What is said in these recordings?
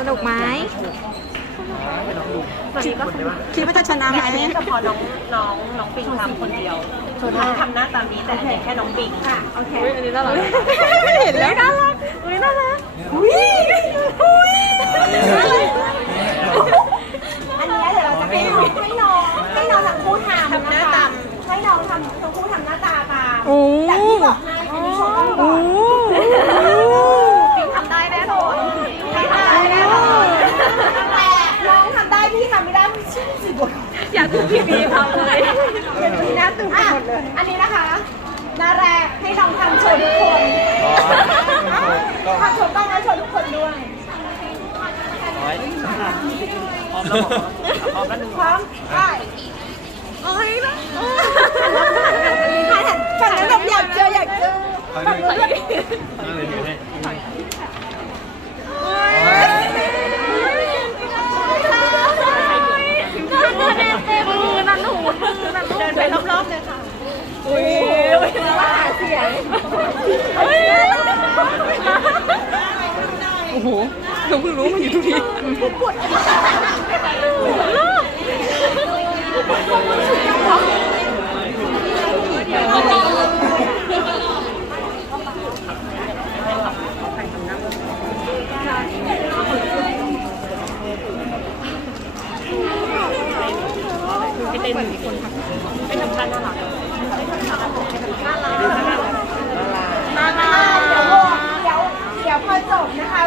สนุกไหมคิดว่าคิดว่าจะชนะไหมอันนี้ก็พอน้องน้องน้องปิงทำคนเดียวส่วนน้องทำหน้าตามนี้แต่เห็นแค่น้องปิงค่ะโอเคอันนี้น่ารักเห็นแล้วน่ารักอุ้ยน่ารักอุ้ยอุ้ยอันนี้เดี๋ยวเราจะให้น้องให้น้องให้น้องทั้งคู่ทำทำหน้านะคะตามให้น้องทำทั้งคู่ทำหน้าตาตามโอ้จากที่บอกให้อันนี้ชมกันก่ โอ้ อน ปิงทำได้แน่นอน ทำได้แน่นอนแต่น้องทำได้พี่ทำไม่ได้พี่ชื่อสิบวก อยากดูพี่บีทำเลย มีหน้าตื่นไปหมดเลย อันนี้นะคะหน้าแรกให้น้องทำโชว์ทุกคนทำโชว์ต้องแล้วโชว์ทุกคนด้วยพร้อมแล้วบอกพร้อมแล้วหนึ่งพร้อมไปโอ้ยนะฝั่งนั้นแบบอยากเจออยากเจอฝั่งนู้นแบบ เดินไปรอบๆเลยค่ะ โอ้โหหนูเพิ่งรู้มาอยู่ตรงนี้ให้เต้นเหมือนมีคนทำให้ทำท่าน่ารักน่ารักเดี๋ยวเดี๋ยวเดี๋ยวพอจบนะคะ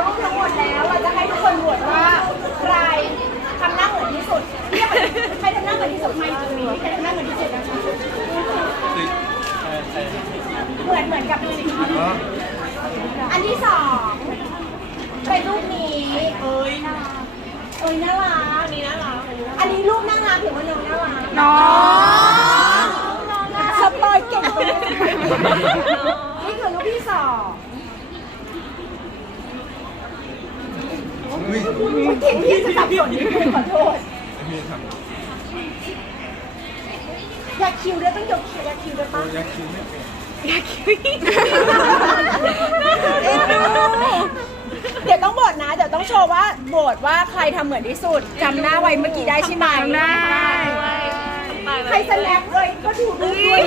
คนโหวตว่าใครทำหน้าเหมือนที่สุดเรียกใครทำหน้าเหมือนที่สุดไม่ตรงนี้ใครทำหน้าเหมือนที่สุดนะคะเหมือนเหมือนกับสิ่อันที่สองเป็นรูปนี้เอ้ยน่ารักเอ้ยน่ารักนี่น่ารักอันนี้รูปน่ารักหรือว่าน้องน่ารักน้อง สปอยเก่งไปเลยนี่คือรูปที่สองเก่งที่จะสับสนนิดนึงขอโทษอยากคิวด้วยต้องยกคิวอยากคิวด้วยปะอยากคิวไม่เป็นอยากคิวเดี๋ยวต้องโบทนะ เดี๋ยวต้องโชว์ว่าโบทว่าใครทำเหมือนที่สุดจำหน้าไว้เมื่อกี้ได้ใช่ไหมได้ ใครสแนปเลยก็ถูกด้วย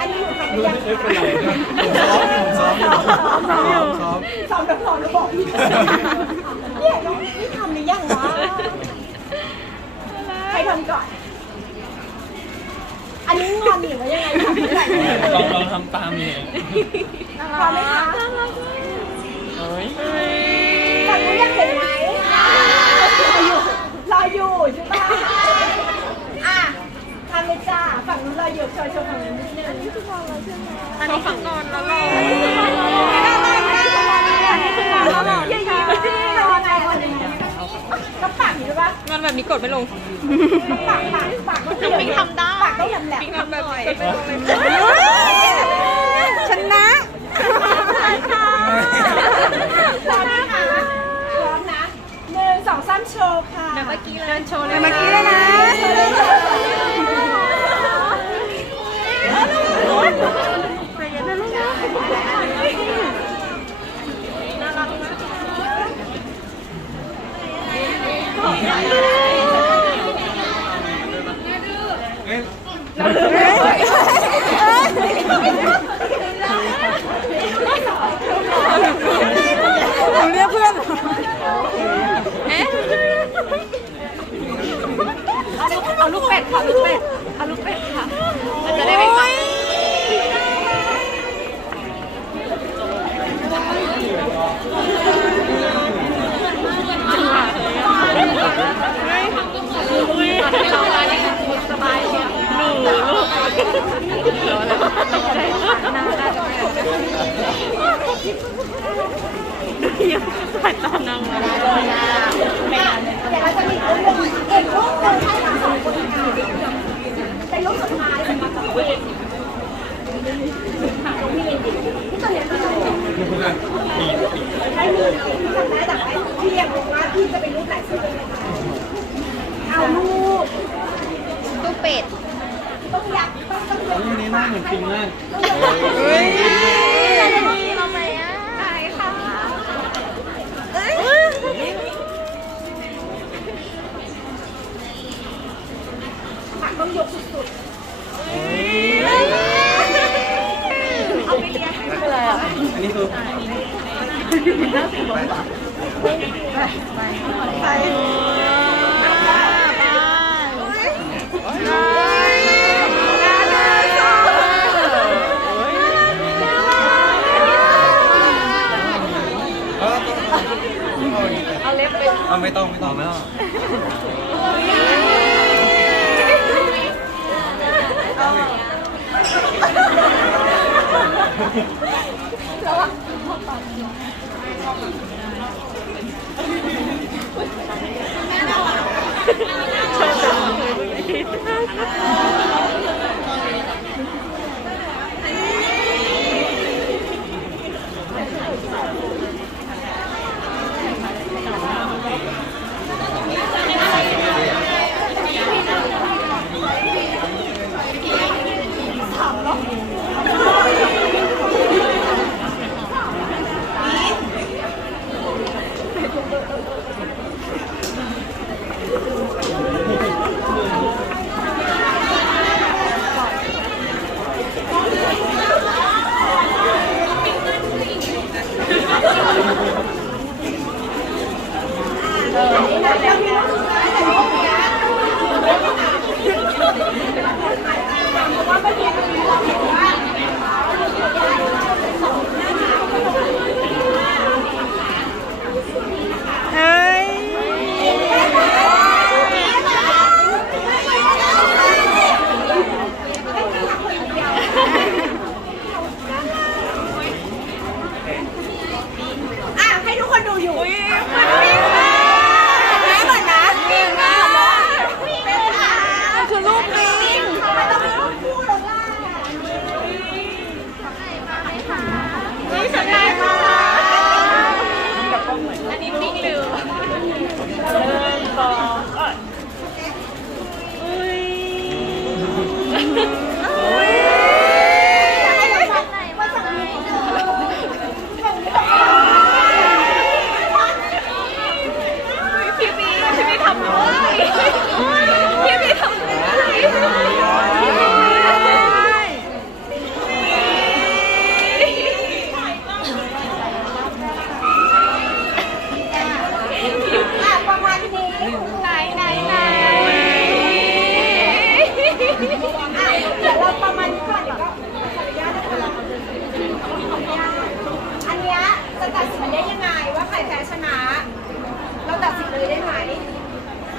อันนี้หนูทำหรือยัง ซ้อมซ้อมซ้อมซ้อม ซ้อมแบบซ้อมแล้วบอกพี่เนี่ยน้องนี่ทำหรือยังวะใครทำก่อน อันนี้งอนหรือว่ายังไงทำไม่ได้ ลองลอง ทำตามเนี่พร้อมไหมคะฝั่งนู้นยังเห็นไหมรออยู่รออยู่ใช่ปะอะทำเลยจ้าฝั่งนู้นรออยู่โชว์โชว์ฝั่งนู้นนิดนึงอันนี้คือก่อนแล้วหรออันนี้คืองานแล้วบอกอย่ายิ้มสิรอไงวันนี้ก็ปากอยู่ด้วยปะงานแบบนี้กดไม่ลงปากปากปากต้องน้องปิงทำได้ปากต้องแหลมแหลมปิงทำแบบนี้ชนะ พร้อมนะคะพร้อมนะหนึ่งสองสามโชว์ค่ะเมื่อกี้เลยโชว์เลยเมื่อกี้เลยนะ เรื่องปีปีให้มีที่ทำได้แต่ให้พียงบอว่าพี่จะเป็นรูปไหนสวยเอาลูกตู้เป็ดต้องอยากต้องต้องเองนี่น่าเหมือนจริงมากเฮ้ยทำไมอะใช่ค่ะผักต้องยกสุดๆ เอาไปเลี้ยงอะไรอะอันนี้คือ ไปไปไป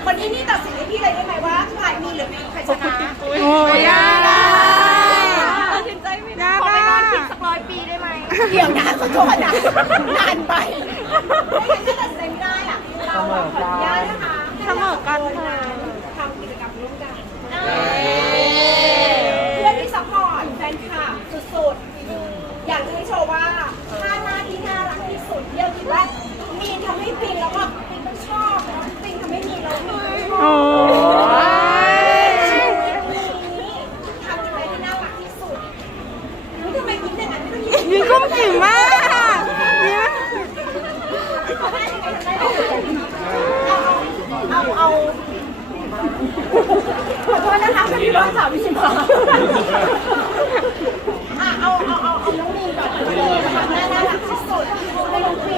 คนที่นี่ตัดสินให้พี่เลยได้ไหมว่าใครมีหรือไม่มีใครชนะโอ้ยยากอะตัดสินใจไม่ได้ยากขอไปนอนคิดอะสักร้อยปีได้ไหมเดี๋ยวนะขอโทษนะนานไปไม่งั้นก็ตัดสินไม่ได้ล่ะเราอะขออนุญาตนะคะเสมอกันเถอะทำกิจกรรมร่วมกันเพื่อนที่ซัพพอร์ตแฟนคลับสุดๆ อยากจะให้โชว์ว่าท่าหน้าที่น่ารักที่สุดที่เราคิดว่ามีนทำให้ปิงแล้วก็ปิงต้องชอบแล้วปิงทำให้มีนแล้วมีนต้องชอบ โอ้ย ชีวิตนี้ทำอะไรที่น่ารักที่สุดนี่ทำไมยิ้มอย่างนั้นไม่ต้องยิ้ม ยืนกุ้มกิ่มมากยืน เอาเอาขอโทษนะคะพอดีว่าสาววิชิมาอะเอาเอาเอาเอาน้องมีนก่อนเลยนะคะน่าน่ารักที่สุดในน้องปี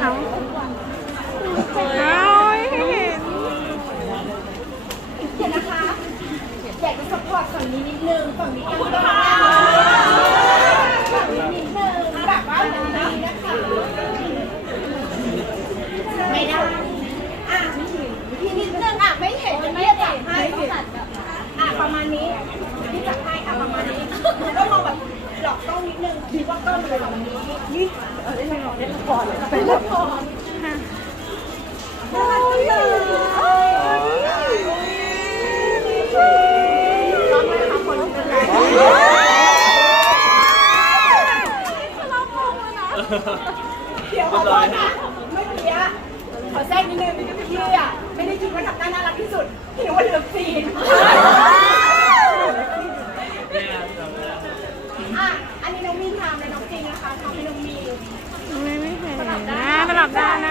ทั้งเอาให้เห็น เดี๋ยวนะคะ อยากจะสปอร์ตฝั่งนี้นิดนึงฝั่งนี้ก็ได้ฝั่งนี้นิดนึงแบบว่าแบบนี้นะคะ ไม่ได้ อะทีนิดนึงอะ ไม่เห็นจะไม่จับให้อะประมาณนี้พี่จับให้อะประมาณนี้ก็มองแบบหลอกกล้องนิดนึงคิดว่ากล้องเป็นแบบนี้นี่ เออเล่นละครเล่นละครเป็นละครน่ารักจังเลยร้องไหมคะคนเป็นไรเดี๋ยวขอโทษนะเมื่อกี้อะขอแทรกนิดนึงพี่อะไม่ได้คิดว่าทำหน้าน่ารักที่สุดคิดว่าเลือซีน น่าร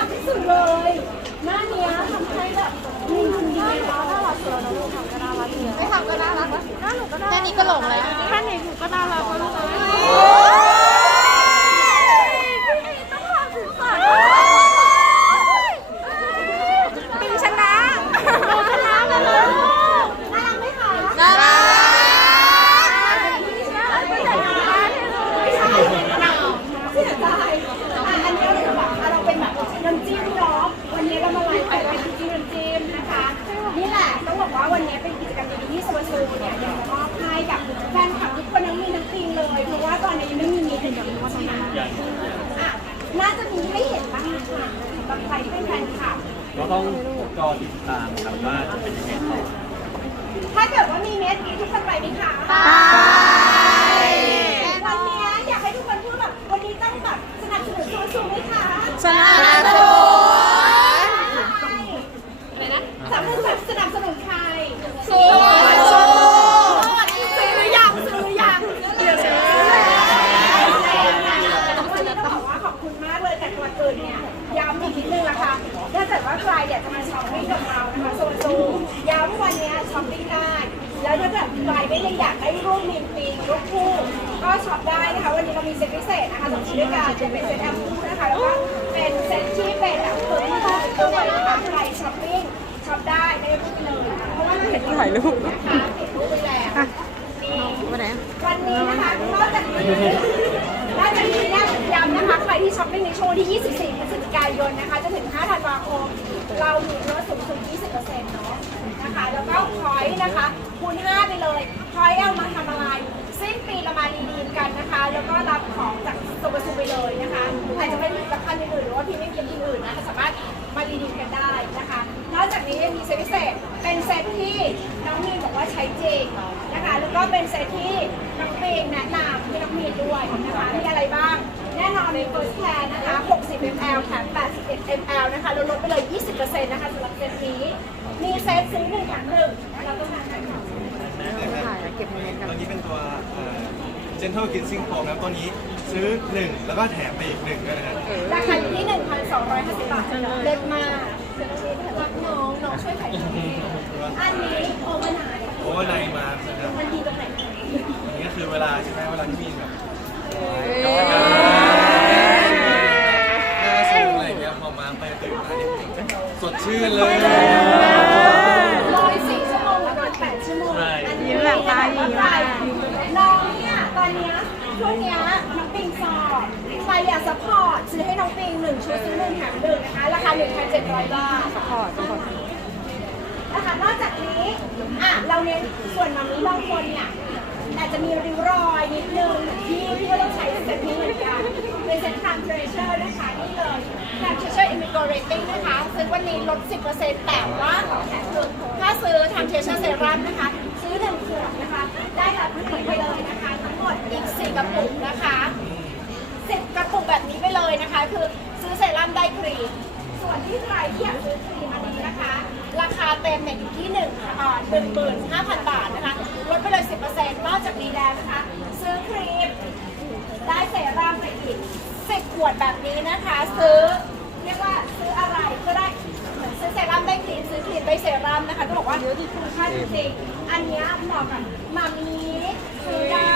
ักที่สุดเลย หน้านี้ยทำให้แบบมีคุณดีเลยน่ารักสวยนะลูกทำก็น่ารักเลยไม่ทำก็น่ารักแค่นี้ก็หลงแล้ว สนับสนุนซูซูไหมคะสนับสนุนอะไรนะสนับสนุนสนับสนุนใครซูซูซื้อหรือยังซื้อหรือยังเดี๋ยวซื้อวันนี้ต้องบอกว่าขอบคุณมากเลยแต่ก่อนอื่นเนี่ยย้ำอีกนิดนึงละค่ะถ้าเกิดว่าใครอยากจะมาช้อปปิ้งกับเรานะคะโซนซูย้ำว่าวันนี้ช้อปปิ้งได้แล้วถ้าเกิดใครไม่ได้อยากได้รูปมินปีรูปคู่ ก็ช็อปได้นะคะ วันนี้เรามีเซ็ตพิเศษนะคะสองชิ้นด้วยกันจะเป็นเซ็ตแอมคู่นะคะ แล้วก็เป็นเซ็ตที่เป็นแบบเปิดที่ห้องด้วนะคะใครช้อปปิ้งช็อปได้ไม่ได้พูดเลยนะคะเพราะว่าเราเห็นถ่ายรูปนะคะติดรูปไปแล้ววันนวันนี้นะคะนอกจากนี้นอกจากนี้เนี่ยย้ำนะคะใครที่ช้อปปิ้งในช่วงที่ 24พฤศจิกายนนะคะจนถึง 5 ธันวาคม เรามีลดสูงสุด 20%เนาะนะคะ แล้วก็พอยต์นะคะคูณ5ไปเลยพอยต์เอามาทำอะไร สิ้นปีเรามารีดีมกันนะคะ แล้วก็รับของจากโซบาซูไปเลยนะคะอาจจะเป็นผลิตภัณฑ์อื่นๆหรือว่าพรีเมียมเกมอื่นๆนะสามารถมารีดีมกันได้นะคะ นอกจากนี้ยังมีเซตพิเศษเป็นเซตที่น้องมีนบอกว่าใช้จริงนะคะ แล้วก็เป็นเซตที่น้องเมงแนะนำให้น้องมีนด้วยนะคะมีอะไรบ้าง แน่นอนใน First Care นะคะ 60 ml แถม81 ml นะคะลดลดไปเลย 20%นะคะสำหรับเซตนี้ มีเซตซื้อหนึ่งแถมหนึ่งเราต้องการกันค่ะถ่าย เก็บโมเมนต์กัน ตัวนี้เป็นตัวเอ่อ Gentle Cleansing Foam นะครับตัวนี้ซื้อ1แล้วก็แถมไปอีกหนึ่งด้วยนะครับราคาอยู่ที่ 1,250 บาท เลิศมากเดี๋ยวน้องมีนรักน้องน้องช่วยขายของอันนี้โอเวอร์ไนท์ โอเวอร์ไนท์มานะครับ มันดีตรงไหน อันนี้ก็คือเวลาใช่ไหมเวลาที่มีแบบ เอ้ย กรรมการหน้าสูงอะไรอย่างเงี้ยพอมาไปตื่นมาเนี่ยสดชื่นเลย ร้อยสี่ชั่วโมงกับนอนแปดชั่วโมง ใช่ อันนี้ ยิ้มแบบตาดีมาก น้องเนี่ยตอนเนี้ยช่วงเนี้ยน้องปิงสอบใครอยากซัพพอร์ตซื้อให้น้องปิงหนึ่งชุดซื้อหนึ่งแถมหนึ่งนะคะ ราคา 1,700 บาท พอร์ตพอร์ต นะคะนอกจากนี้ อะเราเน้นส่วนมามีบางคนเนี่ยอาจจะมีริ้วรอยนิดนึงที่ที่ก็ต้องใช้เซตนี้เหมือนกันเป็นเซต Time Treasure นะคะนี่เลย Time Treasure Immigrating นะคะซื้อวันนี้ลด 10%แต่ว่าของแถมคือถ้าซื้อ Time Treasure Serum นะคะ ซื้อหนึ่งขวดนะคะ ได้รับฟรีไปเลยนะคะ ทั้งหมดอีก 4 กระปุกนะคะสิบกระปุกแบบนี้ไปเลยนะคะ คือซื้อเซรั่มได้ครีมส่วนที่ใครที่อยากซื้อครีมอันนี้นะคะ ราคาเต็มเนี่ยอยู่ที่หนึ่งหนึ่งหมื่นห้าพันบาทนะคะลดไปเลยสิบเปอร์เซ็นต์นอกจากนี้แล้วนะคะ ซื้อครีมได้เซรั่มไปอีกสิบขวดแบบนี้นะคะ ซื้อเรียกว่าซื้ออะไรก็ได้เหมือนซื้อเซรั่มได้ครีมซื้อครีมได้เซรั่มนะคะต้องบอกว่าคุณค่าจริงๆอันนี้เหมาะกับมามีซื้อได้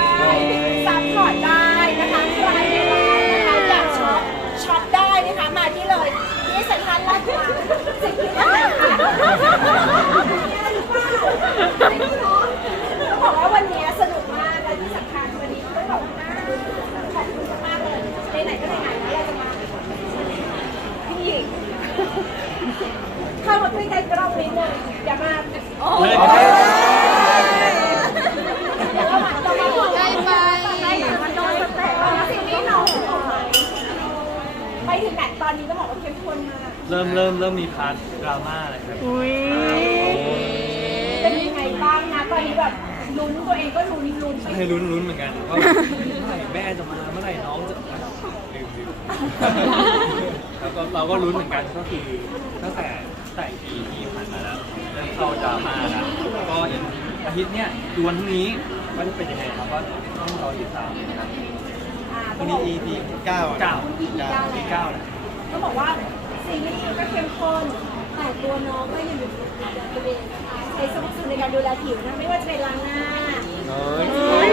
ซัพพอร์ตได้นะคะใครในร้านนะคะอยากช็อปช็อปได้นะคะมาที่เลย ที่เซ็นทรัลลาดพร้าวสิ่งที่าไม่รู้เนาะต้องบอกว่าวันนี้สนุกมากและที่สำคัญวันนี้ต้องบอกว่าขอบคุณมากเลยไหนๆก็ไหนๆแล้วเราจะมาพี่หญิงเข้ามาใกล้ๆกล้องนิดนึงอย่ามาโอ้ย ใกล้ไปมันโดนสเต็ปสิ่งที่น้องไปถึงไหนตอนนี้ต้องบอกว่าเข้มข้นมาก เริ่มเริ่มเริ่มมีพาร์ทดรา ม่าเลยครับอุ้ยเป็นยังไงบ้างนะตอนนี้แบบลุ้นตัวเองก็ลุ้นลุ้นไปให้ลุ้นลุ้นเหมือนกันว่าเมื่อไหร่แม่จะมาเมื่อไหร่น้องจะลืมลืมแล้วก็เราก็ลุ้นเหมือนกันก็คือตั้งแต่แต่ปีที่ผ่านมาแล้วเริ่มเข้าดราม่าแล้วก็เห็นอาทิตย์เนี้ยคือวันพรุ่งนี้ว่าจะเป็นยังไงครับก็ต้องรอติดตามนะครับอ่าวันนี้ EP เก้าเก้า EP เก้าเก้านะต้องบอกว่าซีรีส์ก็เข้มข้น แต่ตัวน้องก็ยังอยู่ในตัวเองนะคะใช้สมุนไพรในการดูแลผิวนะไม่ว่าจะเป็นล้างหน้าเอ้ย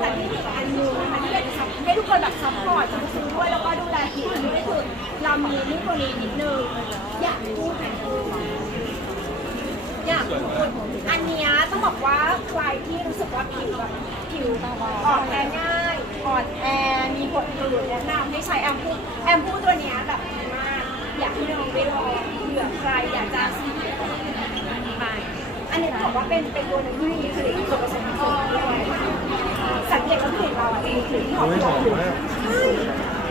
แต่ที่อีกอันหนึงนะคะที่อยากจะให้ทุกคนแบบซัพพอร์ตจะมาซื้อด้วยแล้วก็ดูแลผิวด้วยคือเรามีนี่ตัวนี้นิดนึงอยากพูดอยากพูดอันเนี้ยต้องบอกว่าใครที่รู้สึกว่าผิวแบบผิวอ่อนแอง่ายอ่อนแอมีผดผื่นแนะนำให้ใช้แอมพูแอมพูตัวเนี้ยแบบ อยากให้องไปลองเผื่อใครอยากจะอันนี้ต้องบอกว่าเป็นเป็นตัวหนึงที่มีผลิตส่วนผสมของด้วยสังเกตว่าผิวเราอะจะมีกลิ่นที่หอมม่หอมผิวมาก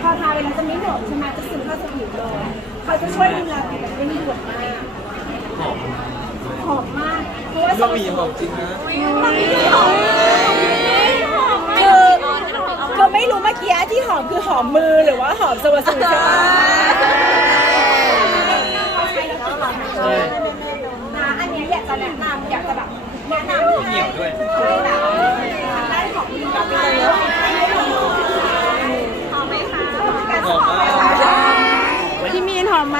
พอทาเวลาจะไม่เหนอะใช่ไหมจะซึมเข้าสู่ผิวเลยเขาจะช่วยดูแลผิวแบบไม่มีหยวกมากหอมหอมมากเพราะว่าบะหมีหอมจริงนะคือคือไม่รู้เมื่อกี้ที่หอมคือหอมมือหรือว่าหอมสวัสดิ์ใช่ไหม ใช่นะอันเนี้ยอยากจะแนะนำอยากจะแบบแนะนำให้เหนียวด้วยให้แบบทางด้านของดีแบบนี้หอมไหมคะหอมมากพี่มีนหอมไหม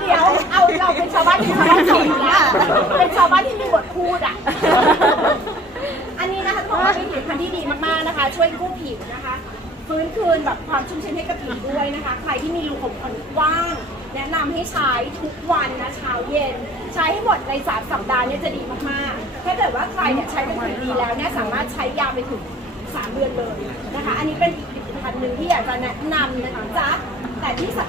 เดี๋ยวเอาเราเป็นชาวบ้านที่ชาวบ้านสอนนะเป็นชาวบ้านที่มีบทพูดอะอันนี้นะคะต้องบอกว่าเป็นผลิตภัณฑ์ที่ดีมากๆนะคะ ช่วยกู้ผิวนะคะฟื้นคืนแบบความชุ่มชื้นให้กับผิวด้วยนะคะ ใครที่มีรูขุมขนกว้าง แนะนำให้ใช้ทุกวันนะเช้าเย็น ใช้ให้หมดในสามสัปดาห์เนี่ยจะดีมากๆ ถ้าเกิดว่าใครเนี่ยใช้เป็นผลดีแล้วเนี่ยสามารถใช้ยาวไปถึง 3 เดือนเลยนะคะ อันนี้เป็นอีกผลิตภัณฑ์หนึ่งที่อยากจะแนะนำนะจ๊ะแต่ที่สำ